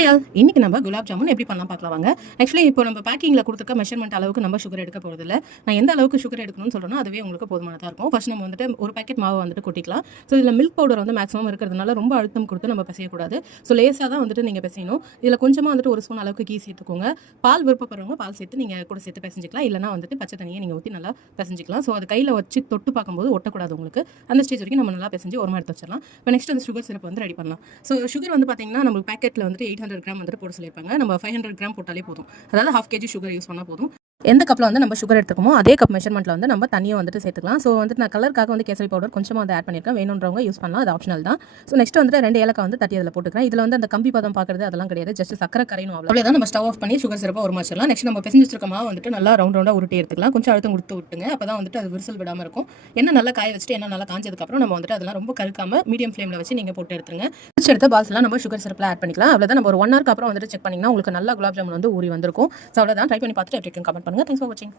Hi all, இன்னைக்கு நம்ம குலாப் ஜாமுன் எப்படி பண்ணலாம் பார்க்கலாம் வாங்க. ஆக்சுவலி இப்போ நம்ம பேக்கிங்கில் கொடுத்துருக்க மெஷர்மெண்ட் அளவுக்கு நம்ம சுகர் எடுக்க போகிறதில்ல. நான் எந்த அளவுக்கு சுகர் எடுக்கணும்னு சொல்கிறேன்னா அதுவே உங்களுக்கு போதுமானதாக இருக்கும். ஃபர்ஸ்ட் நம்ம வந்துட்டு ஒரு பேக்கெட் மாவு வந்துட்டு கொட்டிக்கலாம். ஸோ இதில் மில்க் பவுடர் வந்து மேக்ஸிமம் இருக்கிறதுனால ரொம்ப அழுத்தம் கொடுத்து நம்ம பிசையக்கூடாது. ஸோ லேசாக தான் வந்துட்டு நீங்கள் பிசையணும். இதில் கொஞ்சமாக வந்துட்டு ஒரு ஸ்பூன் அளவுக்கு கீ சேர்த்துக்கோங்க. பால் விருப்பப்படுறவங்க பால் சேர்த்து நீங்கள் கூட சேர்த்து பிசைஞ்சிக்கலாம். இல்லைனா வந்துட்டு பச்சை தண்ணியை நீங்கள் ஊற்றி நல்லா பிசைஞ்சிக்கலாம். ஸோ அது கையில் வச்சு தொட்டு பார்க்கும்போது ஒட்டக்கூடாது உங்களுக்கு. அந்த ஸ்டேஜ் வரைக்கும் நம்ம நல்லா பிசைஞ்சு ஒரு மாதிரி எடுத்து வச்சிடலாம். இப்போ நெக்ஸ்ட் அந்த சுகர் சிரப் வந்து ரெடி பண்ணலாம். ஸோ சுகர் வந்து பார்த்தீங்கன்னா நம்ம பேக்கெட்டில் வந்துட்டு 800 கிராம் வந்துட்டு போட சொல்லியிருப்பாங்க. நம்ம 500 கிராம் போட்டாலே போதும். அதாவது 1/2 kg சுகர் யூஸ் பண்ணால் போதும். எந்த கப்பில் வந்து நம்ம சுகர் எடுத்துக்கோமோ அதே கப் மெஷர்மெண்ட்டில் வந்து நம்ம தண்ணியை வந்துட்டு சேர்த்துக்கலாம். ஸோ வந்துட்டு நான் கலருக்காக வந்து கேசரி பவுடர் கொஞ்சமாக வந்து ஆட் பண்ணியிருக்கேன். வேணுன்றவங்க யூஸ் பண்ணலாம், அது ஆப்ஷனல் தான். ஸோ நெக்ஸ்ட் வந்துட்டு 2 ஏலக்காய் வந்து தட்டி அதில் போட்டுக்கிறேன். இதில் வந்து அந்த கம்பி பதம் பார்க்குறது அதெல்லாம் கிடையாது. ஜஸ்ட் சக்கரை கரையணும், அவ்வளோதான். நம்ம ஸ்டவ் ஆஃப் பண்ணி சுகர் சிரப்பாக ஒரு மாச்சிடலாம். நெக்ஸ்ட் நம்ம பிசைஞ்சு வச்சிருக்க மாவு வந்துட்டு நல்லா ரவுண்டாக உருட்டி எடுத்துக்கலாம். கொஞ்சம் அழுத்தம் கொடுத்து விட்டுங்க, அப்போ தான் வந்துட்டு அது விரிசல் விடாமல் இருக்கும். என்ன நல்லா காய வச்சுட்டு என்ன நல்லா காஞ்சதுக்கப்புறம் நம்ம வந்துட்டு அதெல்லாம் ரொம்ப கருக்காமல் மீடியம் ஃப்ளேமில் வச்சு நீங்கள் போட்டு எடுத்துருங்க. வச்சு எடுத்த பால்ஸ்லாம் நம்ம சுகர் சிரப்பில் ஆட் பண்ணிக்கலாம். அவ்வளோதான். நம்ம ஒரு 1 ஹவருக்கு அப்புறம் வந்துட்டு செக் பண்ணிங்கன்னா உங்களுக்கு நல்லா குலாப் ஜாமுன் வந்து ஊறி வந்திருக்கும். ஸோ அவ்வளோதான். ட்ரை பண்ணி பார்த்துட்டு எப்படி இருக்குன்னு கமெண்ட் பண்ணுங்கள். தேங்க்ஸ் ஃபார் வாட்சிங்.